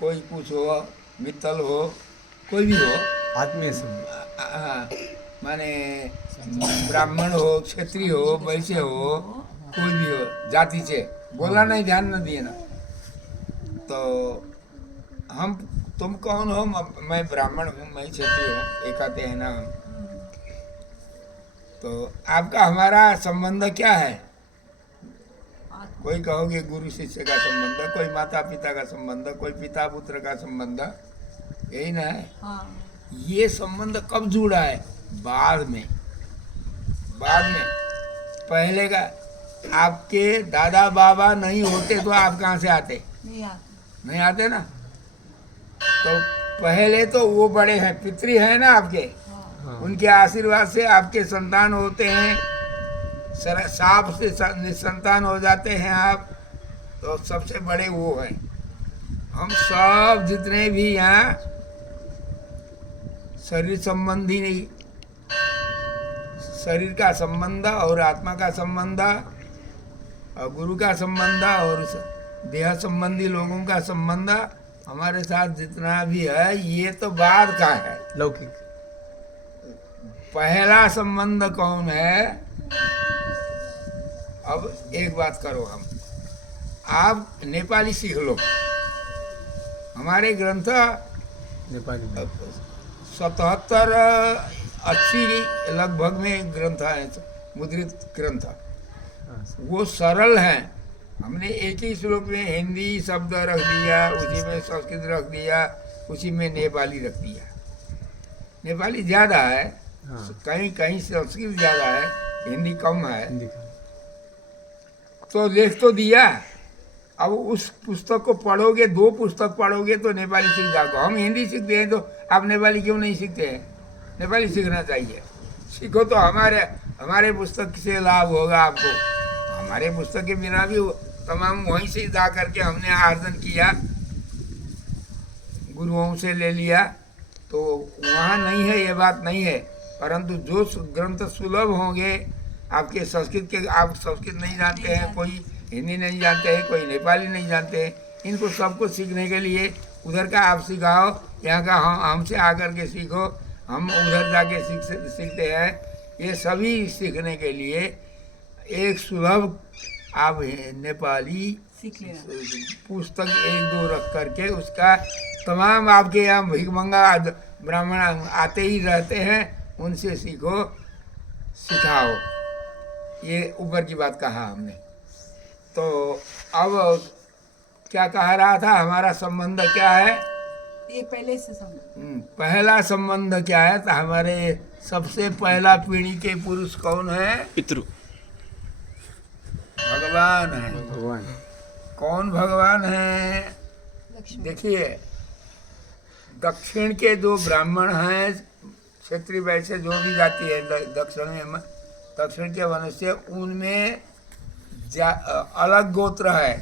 कोई कुछ हो, मित्तल हो, कोई भी हो, आत्मीय संबंध। माने ब्राह्मण हो, क्षत्रिय हो, वैश्य हो, कोई भी हो, जाति से बोला नहीं, ध्यान न दिए ना। तो तुम कौन हो? मैं ब्राह्मण हूँ, मैं क्षत्रिय हूँ, एक आते हैं ना हम। तो आपका हमारा संबंध क्या है? कोई कहोगे गुरु शिष्य का संबंध, कोई माता पिता का संबंध, कोई पिता पुत्र का संबंध, यही ना है। हाँ। ये संबंध कब जुड़ा है? बाद में। पहले का आपके दादा बाबा नहीं होते तो आप कहाँ से आते? नहीं आते ना। तो पहले तो वो बड़े हैं, पितृ हैं ना आपके, उनके आशीर्वाद से आपके संतान होते हैं। साप से निसंतान हो जाते हैं आप, तो सबसे बड़े वो हैं। हम सब जितने भी यहाँ शरीर संबंधी नहीं, शरीर का संबंध और आत्मा का संबंध और गुरु का संबंध और देह संबंधी लोगों का संबंध हमारे साथ जितना भी है, ये तो बाद का है। लौकिक। पहला संबंध कौन है? अब एक बात करो, आप नेपाली सीख लो। हमारे ग्रंथ नेपाली में 77-80 लगभग में ग्रंथ है, मुद्रित ग्रंथ। हाँ, वो सरल हैं। हमने एक ही श्लोक में हिंदी शब्द रख दिया, उसी में संस्कृत रख दिया, उसी में नेपाली रख दिया। नेपाली ज़्यादा है, हाँ। कहीं कहीं संस्कृत ज़्यादा है, हिंदी कम है। हिंदी का। तो लिख तो दिया। अब उस पुस्तक को पढ़ोगे, 2 पुस्तक पढ़ोगे तो नेपाली सीख जाओगे। हम हिंदी सीखते हैं तो आप नेपाली क्यों नहीं सीखते हैं? नेपाली सीखना चाहिए। सीखो तो हमारे पुस्तक से लाभ होगा आपको। हमारे पुस्तक के बिना भी तमाम वहीं से जा करके हमने आर्जन किया, गुरुओं से ले लिया, तो वहाँ नहीं है, ये बात नहीं है। परंतु जो ग्रंथ सुलभ होंगे आपके संस्कृत के, आप संस्कृत नहीं जानते हैं, कोई हिंदी नहीं जानते हैं, कोई नेपाली नहीं जानते हैं, इनको सबको सीखने के लिए उधर का आप सिखाओ, यहाँ का हमसे आकर के सीखो, हम उधर जाके सीखते हैं। ये सभी सीखने के लिए एक सुलभ आप नेपाली सीख लेना। पुस्तक 1-2 रख करके उसका तमाम आपके यहाँ भिखमंगा ब्राह्मण आते ही रहते हैं, उनसे सीखो, सिखाओ। ये ऊपर की बात कहा हमने। तो अब क्या कह रहा था? हमारा संबंध क्या है? ये पहले से समझ। पहला संबंध क्या है? तो हमारे सबसे पहला पीढ़ी के पुरुष कौन है? पितृ। भगवान है। भगवान। कौन भगवान है? लक्ष्मी। देखिए, दक्षिण के जो ब्राह्मण हैं, क्षेत्रीय वैश्य जो भी जाति है दक्षिण के वंश से, उनमें अलग गोत्र है।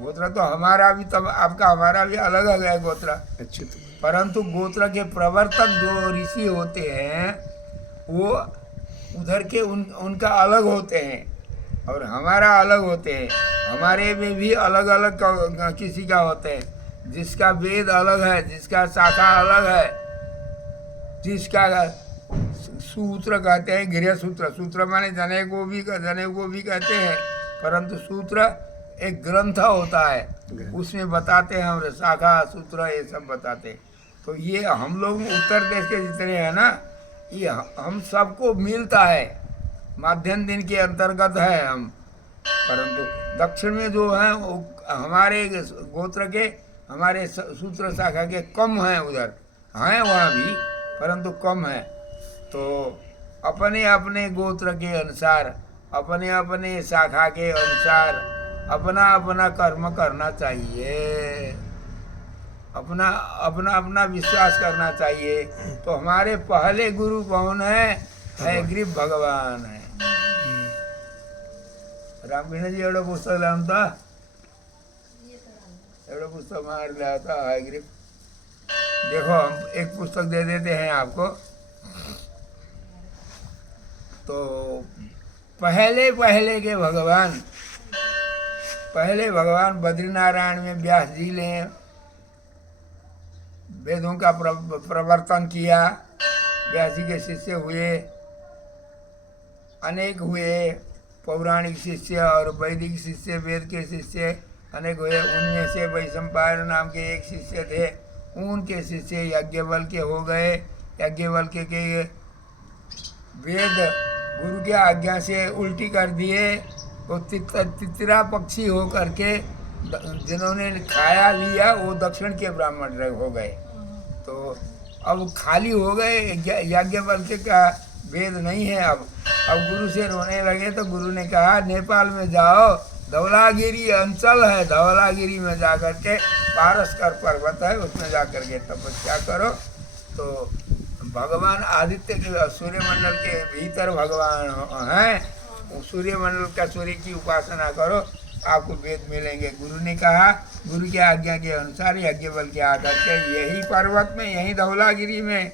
गोत्र तो हमारा भी, तब आपका हमारा भी अलग अलग है गोत्र, अच्युत परंतु गोत्र के प्रवर्तक जो ऋषि होते हैं वो उधर के उनका अलग होते हैं और हमारा अलग होते हैं। हमारे में भी अलग अलग किसी का होते हैं, जिसका वेद अलग है, जिसका शाखा अलग है, जिसका सूत्र कहते हैं, गृह सूत्र। सूत्र माने जने को भी कहते हैं, परंतु सूत्र एक ग्रंथ होता है, उसमें बताते हैं हम शाखा सूत्र ये सब बताते हैं। तो ये हम लोग उत्तर देश के जितने हैं ना, ये हम सबको मिलता है, माध्यम दिन के अंतर्गत है हम। परंतु दक्षिण में जो है वो हमारे गोत्र के, हमारे सूत्र शाखा के कम हैं, उधर हैं वहाँ भी परंतु कम है। तो अपने अपने गोत्र के अनुसार, अपने अपने शाखा के अनुसार अपना अपना कर्म करना चाहिए, अपना अपना विश्वास करना चाहिए। तो हमारे पहले गुरु कौन है? हयग्रीव भगवान है। रामकृष्ण जी एवढं पुस्तक लावून था, एवढं पुस्तक मार लिया था हयग्रीव। देखो हम एक पुस्तक दे देते हैं आपको। तो पहले के भगवान, पहले भगवान बद्रीनारायण में व्यास जी ने वेदों का प्रवर्तन किया। व्यास जी के शिष्य हुए, अनेक हुए, पौराणिक शिष्य और वैदिक शिष्य, वेद के शिष्य अनेक हुए। उनमें से वैशंपायन नाम के एक शिष्य थे, उनके शिष्य याज्ञवल्क्य हो गए। याज्ञवल्क्य के वेद गुरु की आज्ञा से उल्टी कर दिए, तो तितरा पक्षी हो करके जिन्होंने खाया लिया वो दक्षिण के ब्राह्मण हो गए। तो अब खाली हो गए, याज्ञवल्क्य का वेद नहीं है। अब गुरु से रोने लगे तो गुरु ने कहा नेपाल में जाओ, धवलागिरी अंचल है, धवलागिरी में जा करके पारस्कर पर्वत है, उसमें जा करके तपस्या करो। तो भगवान आदित्य के सूर्यमंडल के भीतर भगवान हैं, सूर्यमंडल का सूर्य की उपासना करो, आपको वेद मिलेंगे। गुरु ने कहा, गुरु की आज्ञा के अनुसार याज्ञवल्क्य आकर के यही पर्वत में, यही धवलागिरी में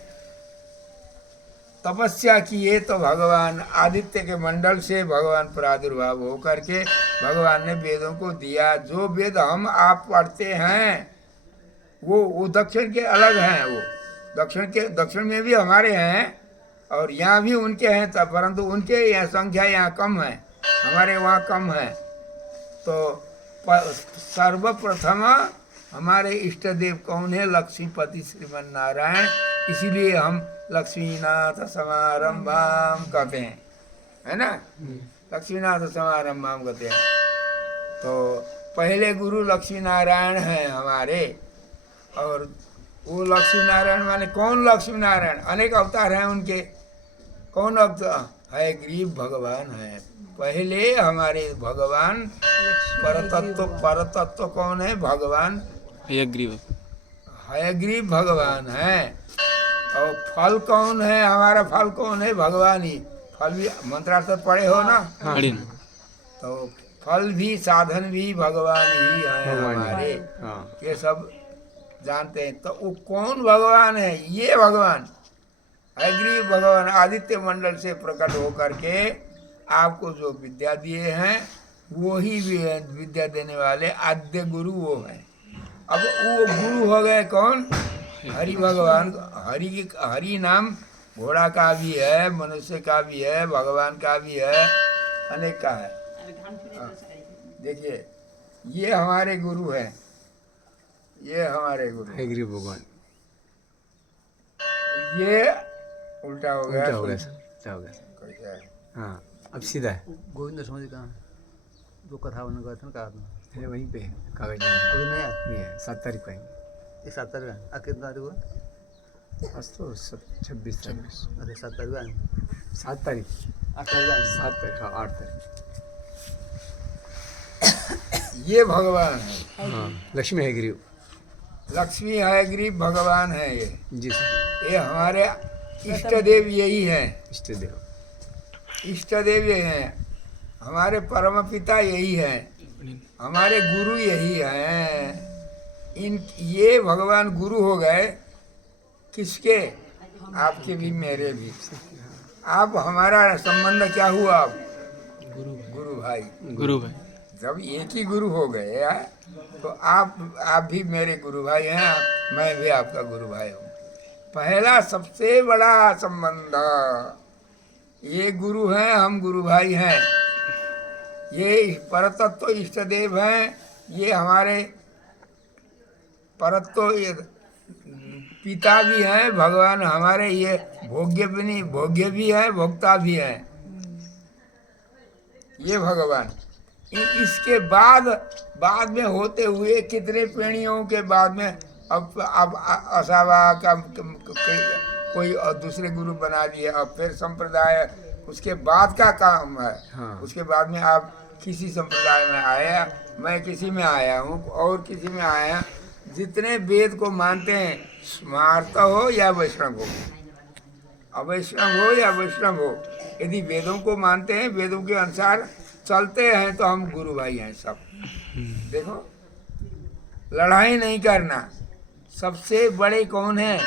तपस्या किए। तो भगवान आदित्य के मंडल से भगवान प्रादुर्भाव हो करके भगवान ने वेदों को दिया। जो वेद हम आप पढ़ते हैं वो दक्षिण के अलग हैं। वो दक्षिण में भी हमारे हैं और यहाँ भी उनके हैं, तब परंतु उनके यहाँ संख्या यहाँ कम है, हमारे वहाँ कम है। तो सर्वप्रथम हमारे इष्ट देव कौन है? लक्ष्मीपति श्रीमन नारायण। इसीलिए हम लक्ष्मीनाथ समारंभाम कहते हैं, है ना, लक्ष्मीनाथ समारंभाम कहते हैं। तो पहले गुरु लक्ष्मी नारायण हैं हमारे। और वो लक्ष्मी नारायण माने कौन? लक्ष्मी नारायण अनेक अवतार हैं उनके। कौन अवतार? हयग्रीव भगवान है पहले हमारे भगवान। परतत्व कौन है? भगवान हयग्रीव भगवान है। और फल कौन है? हमारा फल कौन है? भगवान ही। फल भी मंत्रार्थ पढ़े हो ना? तो फल भी साधन भी भगवान ही है हमारे। ये सब जानते हैं। तो वो कौन भगवान है? ये भगवान हयग्रीव भगवान आदित्य मंडल से प्रकट होकर के आपको जो विद्या दिए हैं वो ही विद्या देने वाले आद्य गुरु वो हैं। अब वो गुरु हो गए कौन? हरि भगवान। हरि नाम घोड़ा का भी है, मनुष्य का भी है, भगवान का भी है, अनेक का है। देखिए ये हमारे गुरु हैं, ये हमारे गुरु हयग्रीव भगवान। ये उल्टा हो गया, उल्टा हो गया सर, क्या हो गया सर? कैसा है? हाँ अब सीधा है। गोविंद समझ कहाँ जो कथा बन गया था ना कहा है वहीं पे कागज में अभी नहीं आया। नहीं है। 7 तारीख को आएंगे। ये 7 तारीख का कितना तारीख हुआ? आज तो 26 तारीख। अरे 7 तारीख आएंगे। 7 तारीख 8 तारीख आएंगे। 7 तारीख, हाँ 8 तारीख। ये भगवान है। हाँ लक्ष्मी हयग्रीव। लक्ष्मी हयग्रीव भगवान है जी सर। ये हमारे इष्ट देव यही हैं, इष्ट देव। इष्ट देव ये हैं, हमारे परम पिता यही हैं, हमारे गुरु यही हैं। इन ये भगवान गुरु हो गए किसके? आपके भी मेरे भी। आप हमारा संबंध क्या हुआ? अब गुरु भाई। गुरु भाई। जब एक ही गुरु हो गए हैं, तो आप भी मेरे गुरु भाई हैं, मैं भी आपका गुरु भाई हूँ। पहला सबसे बड़ा संबंध, ये गुरु हैं, हम गुरु भाई हैं। ये परतत्व इष्ट देव हैं, ये हमारे परत्व ये पिता भी हैं, भगवान हमारे ये भोग्य भी नहीं, भोग्य भी है, भोक्ता भी है, ये भगवान। इसके बाद में होते हुए कितने पीढ़ियों के बाद में अब असावा का कोई और दूसरे गुरु बना दिए, अब फिर संप्रदाय उसके बाद का काम है। हाँ। उसके बाद में आप किसी संप्रदाय में आया, मैं किसी में आया हूँ और किसी में आया। जितने वेद को मानते हैं, स्मार्त हो या वैष्णव हो, अवैष्णव हो या वैष्णव हो, यदि वेदों को मानते हैं, वेदों के अनुसार चलते हैं, तो हम गुरु भाई हैं सब। देखो, लड़ाई नहीं करना। सबसे बड़े कौन है?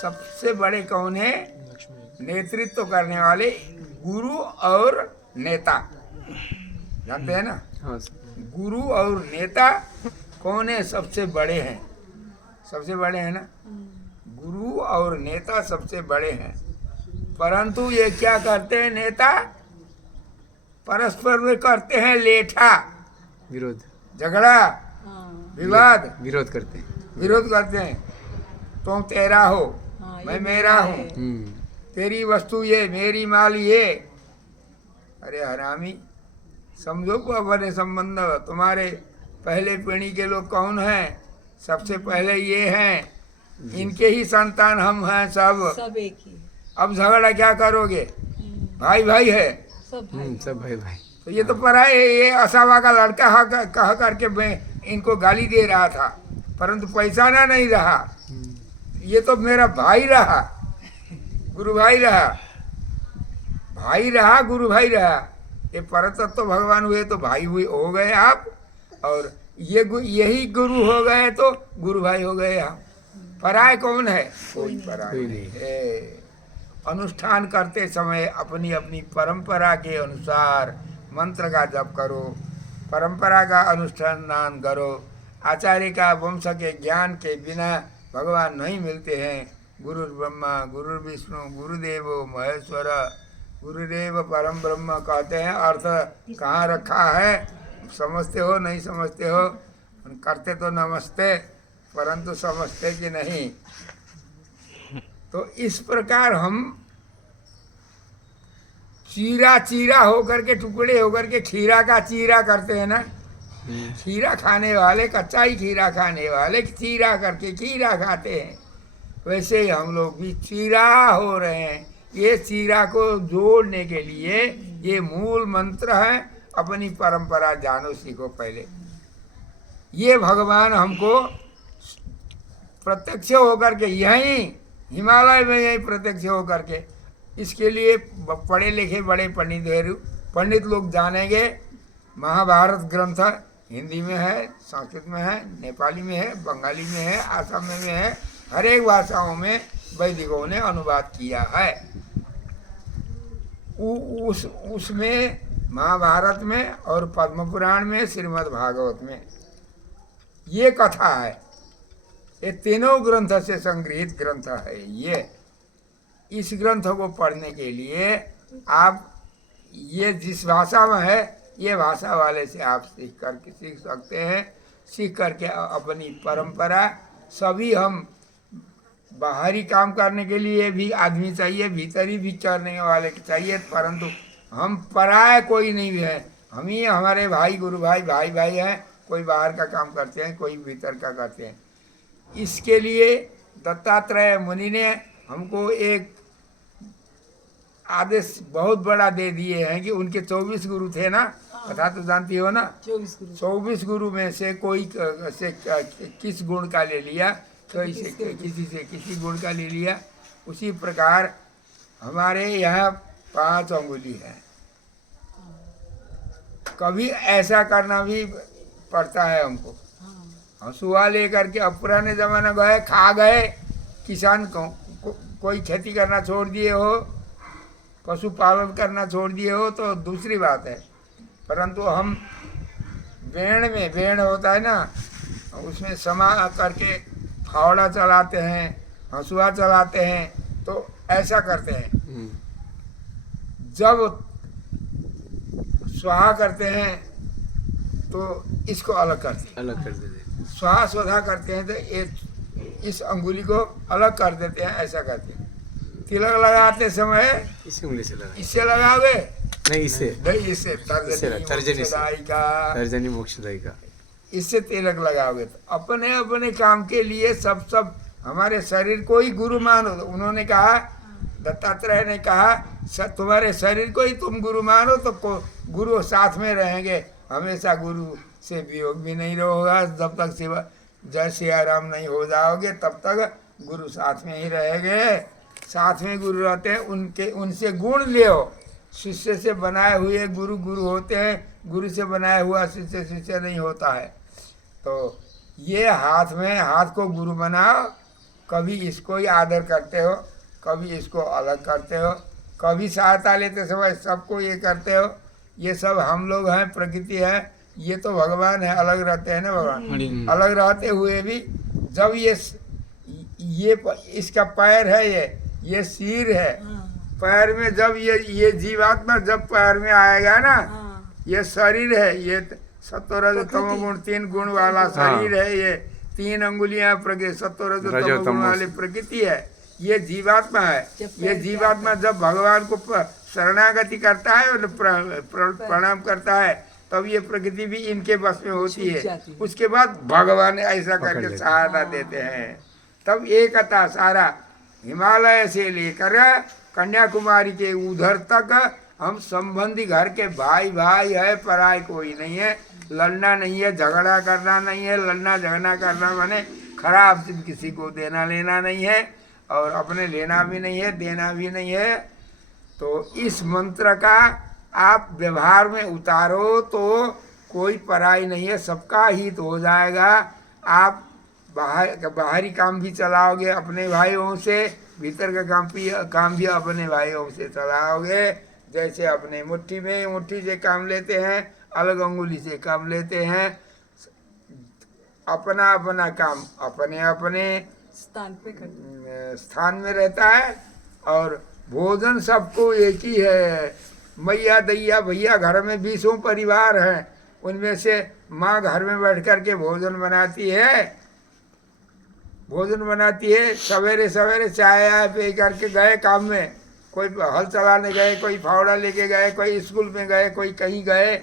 सबसे बड़े कौन है? नेतृत्व करने वाले गुरु और नेता, जानते हैं ना? हाँ सर। गुरु और नेता कौन है? सबसे बड़े हैं, सबसे बड़े हैं ना। गुरु और नेता सबसे बड़े हैं, परंतु ये क्या करते हैं? नेता परस्पर में करते हैं लेठा, विरोध। झगड़ा, विवाद, विरोध करते हैं। विरोध करते हैं। तुम तेरा हो, मैं मेरा हूँ, तेरी वस्तु ये, मेरी माल ये। अरे हरामी, समझो को अपने संबंध। तुम्हारे पहले पीढ़ी के लोग कौन हैं? सबसे पहले ये हैं, इनके ही संतान हम हैं सब एक ही। अब झगड़ा क्या करोगे? भाई भाई है सब भाई। सब भाई भाई। तो ये तो पराए, ये असावा का लड़का कह करके मैं इनको गाली दे रहा था, परंतु पैसा ना नहीं रहा। ये तो मेरा भाई रहा, गुरु भाई रहा, भाई रहा, गुरु भाई रहा। ये परतत्व तो भगवान हुए तो भाई हुए हो गए आप, और ये यही गुरु हो गए तो गुरु भाई हो गए आप। पराय कौन है? कोई पराय नहीं है। अनुष्ठान करते समय अपनी अपनी परंपरा के अनुसार मंत्र का जप करो, परंपरा का अनुष्ठान करो। आचार्य का वंश के ज्ञान के बिना भगवान नहीं मिलते हैं। गुरु ब्रह्मा, गुरु विष्णु, गुरुदेवो महेश्वर, गुरुदेव परम ब्रह्म कहते हैं। अर्थ कहाँ रखा है? समझते हो? नहीं समझते हो? करते तो नमस्ते, परंतु समझते कि नहीं। तो इस प्रकार हम चीरा चीरा होकर के, टुकड़े होकर के खीरा का चीरा करते हैं ना। खीरा खाने वाले, कच्चा ही खीरा खाने वाले चीरा करके खीरा खाते हैं। वैसे ही हम लोग भी चीरा हो रहे हैं। ये चीरा को जोड़ने के लिए ये मूल मंत्र है, अपनी परंपरा जानो, सीखो पहले। ये भगवान हमको प्रत्यक्ष होकर के यहीं हिमालय में यहीं प्रत्यक्ष होकर के, इसके लिए पढ़े लिखे बड़े पंडित लोग जानेंगे। महाभारत ग्रंथ हिंदी में है, संस्कृत में है, नेपाली में है, बंगाली में है, असम में है, हर एक भाषाओं में वैदिकों ने अनुवाद किया है। उसमें महाभारत में और पद्म पुराण में, श्रीमद् भागवत में ये कथा है। ये तीनों ग्रंथ से संग्रहित ग्रंथ है। ये इस ग्रंथ को पढ़ने के लिए आप ये जिस भाषा में है, ये भाषा वाले से आप सीख सकते हैं। सीख करके अपनी परंपरा, सभी हम बाहरी काम करने के लिए भी आदमी चाहिए, भीतरी भी करने वाले चाहिए, परंतु हम पराया कोई नहीं है। हम ही हमारे भाई, गुरु भाई, भाई भाई हैं। कोई बाहर का काम करते हैं, कोई भीतर का करते हैं। इसके लिए दत्तात्रेय मुनि ने हमको एक आदेश बहुत बड़ा दे दिए हैं कि उनके 24 गुरु थे ना, कथा तो जानती हो ना। 24 गुरु 24 गुरु में से कोई से किस गुण का ले लिया, कोई से किसी से किसी गुण का ले लिया। उसी प्रकार हमारे यहाँ 5 अंगुली है। कभी ऐसा करना भी पड़ता है हमको। हंसुआ लेकर के, अब पुराने जमाना गए खा गए, किसान कोई खेती करना छोड़ दिए हो, पशुपालन करना छोड़ दिए हो तो दूसरी बात है, परंतु हम वेण होता है ना, उसमें समा करके फावड़ा चलाते हैं, हंसुआ चलाते हैं, तो ऐसा करते हैं। जब स्वाहा करते हैं तो इसको अलग करते हैं, अलग कर देते। स्वाहा स्वधा करते हैं तो इस अंगुली को अलग कर देते हैं, ऐसा करते हैं। तिलक लगाते समय इसी उंगली से लगा, इससे लगावे नहीं इससे, नहीं, इससे तर्जनी से, तर्जनी मोक्षदायी का, इससे तिलक लगावे। तो अपने अपने काम के लिए सब हमारे शरीर को ही गुरु मानो। उन्होंने कहा, दत्तात्रेय ने कहा, तुम्हारे शरीर को ही तुम गुरु मानो तो गुरु साथ में रहेंगे हमेशा। गुरु से वियोग भी नहीं होगा जब तक शिवा जय सिया राम नहीं हो जाओगे, तब तक गुरु साथ में ही रहेंगे। साथ में गुरु रहते हैं, उनसे गुण लियो। शिष्य से बनाए हुए गुरु गुरु होते हैं, गुरु से बनाया हुआ शिष्य शिष्य नहीं होता है। तो ये हाथ को गुरु बनाओ। कभी इसको ही आदर करते हो, कभी इसको अलग करते हो, कभी सहायता लेते समय सबको ये करते हो। ये सब हम लोग हैं, प्रकृति है, ये तो भगवान है, अलग रहते हैं ना भगवान। अलग रहते हुए भी जब ये इसका पैर है, ये सिर है, पैर में जब ये जीवात्मा जब पैर में आएगा ना, ये शरीर है, ये सत्वर तमोगुण 3 गुण वाला शरीर है, ये 3 अंगुलियां प्रकृति सत्वर तमोगुण वाली प्रकृति है, ये जीवात्मा है। ये जीवात्मा जब भगवान को शरणागति करता है और प्रणाम करता है, तब ये प्रकृति भी इनके बस में होती है। उसके बाद भगवान ऐसा करके सहायता देते हैं। तब एकता सारा हिमालय से लेकर कन्याकुमारी के उधर तक हम संबंधी घर के भाई भाई है, पराई कोई नहीं है। लड़ना नहीं है, झगड़ा करना नहीं है। लड़ना झगड़ा करना माने खराब चीज किसी को देना लेना नहीं है, और अपने लेना भी नहीं है, देना भी नहीं है। तो इस मंत्र का आप व्यवहार में उतारो तो कोई पराई नहीं है, सबका हित हो जाएगा। आप बाहरी काम भी चलाओगे अपने भाइयों से, भीतर का काम भी अपने भाइयों से चलाओगे। जैसे अपने मुट्ठी से काम लेते हैं, अलग अंगुली से काम लेते हैं। अपना अपना काम अपने अपने स्थान में रहता है, और भोजन सबको एक ही है। मैया दैया भैया घर में 20 परिवार हैं, उनमें से माँ घर में बैठ कर के भोजन बनाती है। सवेरे सवेरे चाय पी करके गए काम में, कोई हल चलाने गए, कोई फावड़ा लेके गए, कोई स्कूल में गए, कोई कहीं गए।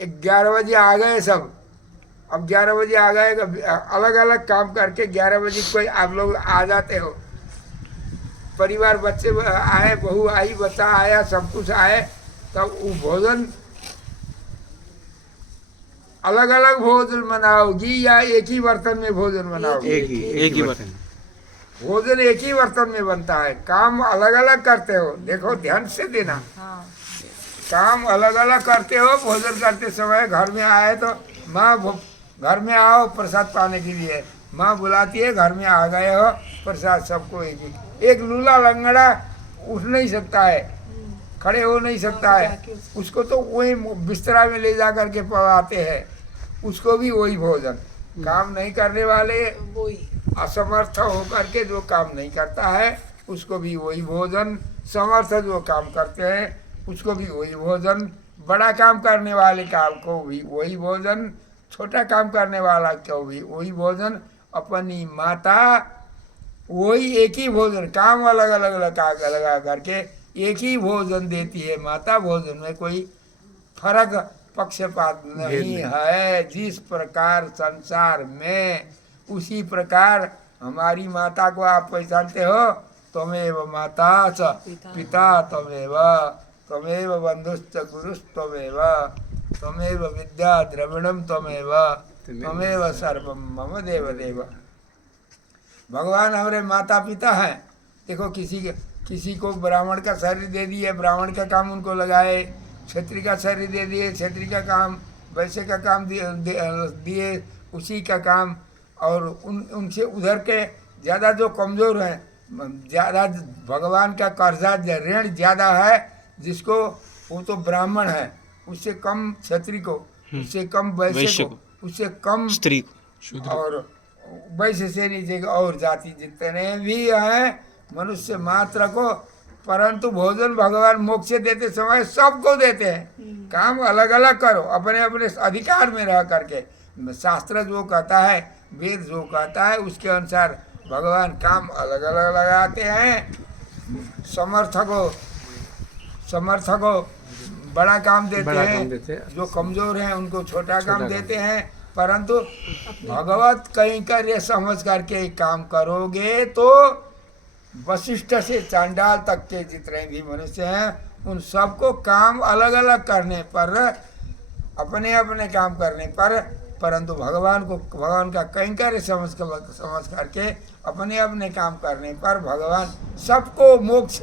11 बजे आ गए सब। अब 11 बजे आ गए, अलग अलग काम करके 11 बजे कोई आप लोग आ जाते हो। परिवार बच्चे आए, बहू आई, बच्चा आया, सब कुछ आए, तब वो भोजन अलग अलग भोजन बनाओगी या एक ही बर्तन में भोजन बनाओगी? एक ही बर्तन। भोजन एक ही बर्तन में बनता है, काम अलग अलग करते हो। देखो ध्यान से देना, काम अलग अलग करते हो। भोजन करते समय घर में आए तो माँ घर में आओ प्रसाद पाने के लिए, माँ बुलाती है, घर में आ गए हो प्रसाद सबको एक लूला लंगड़ा उठ नहीं सकता है, खड़े हो नहीं सकता है, उसको तो वही बिस्तरा में ले जा करके पवाते हैं, उसको भी वही भोजन। काम नहीं करने वाले असमर्थ होकर के जो काम नहीं करता है उसको भी वही भोजन, समर्थ जो काम करते हैं उसको भी वही भोजन, बड़ा काम करने वाले काम को भी वही भोजन, छोटा काम करने वाला को भी वही भोजन। अपनी माता वही एक ही भोजन, काम अलग अलग लगा करके एक ही भोजन देती है माता। भोजन में कोई फर्क पक्षपात नहीं है। जिस प्रकार संसार में, उसी प्रकार हमारी माता को आप पहचानते हो। त्वमेव माता च पिता त्वमेव, त्वमेव बंधुश्च गुरुस्त्वमेव त्वमेव विद्या द्रविणम त्वमेव त्वमेव सर्वम मम देव देव। भगवान हमारे माता पिता हैं। देखो किसी को ब्राह्मण का शरीर दे दिए, ब्राह्मण का काम उनको लगाए, क्षत्रिय का शरीर दे दिए, क्षत्रिय का काम, वैश्य का काम दिए उसी का काम। और उनसे उधर के ज़्यादा जो कमज़ोर हैं, ज़्यादा भगवान का कर्जा ऋण ज़्यादा है जिसको, वो तो ब्राह्मण है, उससे कम क्षत्रिय को, उससे कम वैश्य को, उससे कम स्त्री को, और वैश्य से नीचे और जाति जितने भी हैं मनुष्य मात्र को, परंतु भोजन भगवान मोक्ष देते समय सबको देते हैं। काम अलग अलग करो, अपने अपने अधिकार में रह करके। शास्त्र जो कहता है, वेद जो कहता है, उसके अनुसार भगवान काम अलग अलग लगाते हैं। समर्थ को बड़ा काम देते हैं, जो कमजोर हैं उनको छोटा काम देते हैं। परंतु भगवत कहीं कर ये समझ करके काम करोगे तो वशिष्ठ से चांडाल तक के जितने भी मनुष्य हैं उन सबको काम अलग अलग करने पर, अपने अपने काम करने पर, परंतु भगवान का कैंकर्य समझ करके अपने अपने काम करने पर भगवान सबको मोक्ष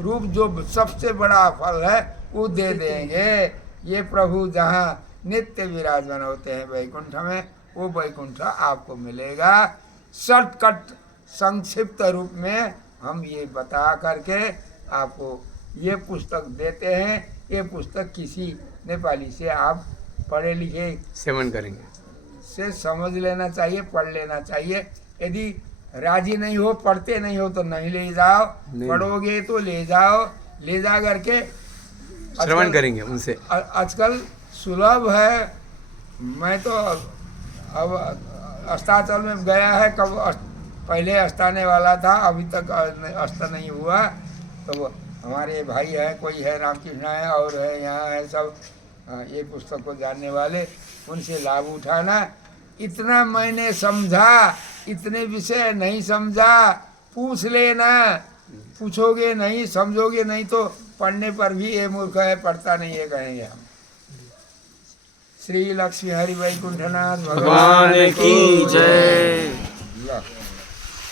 रूप जो सबसे बड़ा फल है वो दे देंगे। ये प्रभु जहाँ नित्य विराजमान होते हैं वैकुंठ में, वो वैकुंठ आपको मिलेगा। शॉर्टकट संक्षिप्त रूप में हम ये बता करके आपको ये पुस्तक देते हैं। ये पुस्तक किसी नेपाली से आप पढ़े लिखे सेवन करेंगे से समझ लेना चाहिए, पढ़ लेना चाहिए। यदि राजी नहीं हो, पढ़ते नहीं हो तो नहीं ले जाओ, पढ़ोगे तो ले जाओ, ले जा करके श्रवण करेंगे उनसे। आजकल सुलभ है। मैं तो अब अस्ताचल में गया है, कब पहले अस्ताने वाला था, अभी तक अस्त नहीं हुआ। तो हमारे भाई है, कोई है रामकृष्ण है और है यहाँ है सब ये पुस्तक को जानने वाले, उनसे लाभ उठाना। इतना मैंने समझा, इतने विषय नहीं समझा, पूछ लेना। पूछोगे नहीं, समझोगे नहीं तो पढ़ने पर भी ये मूर्ख है, पढ़ता नहीं है कहेंगे हम। श्री लक्ष्मी हरि वैकुंठनाथ भगवान की जय।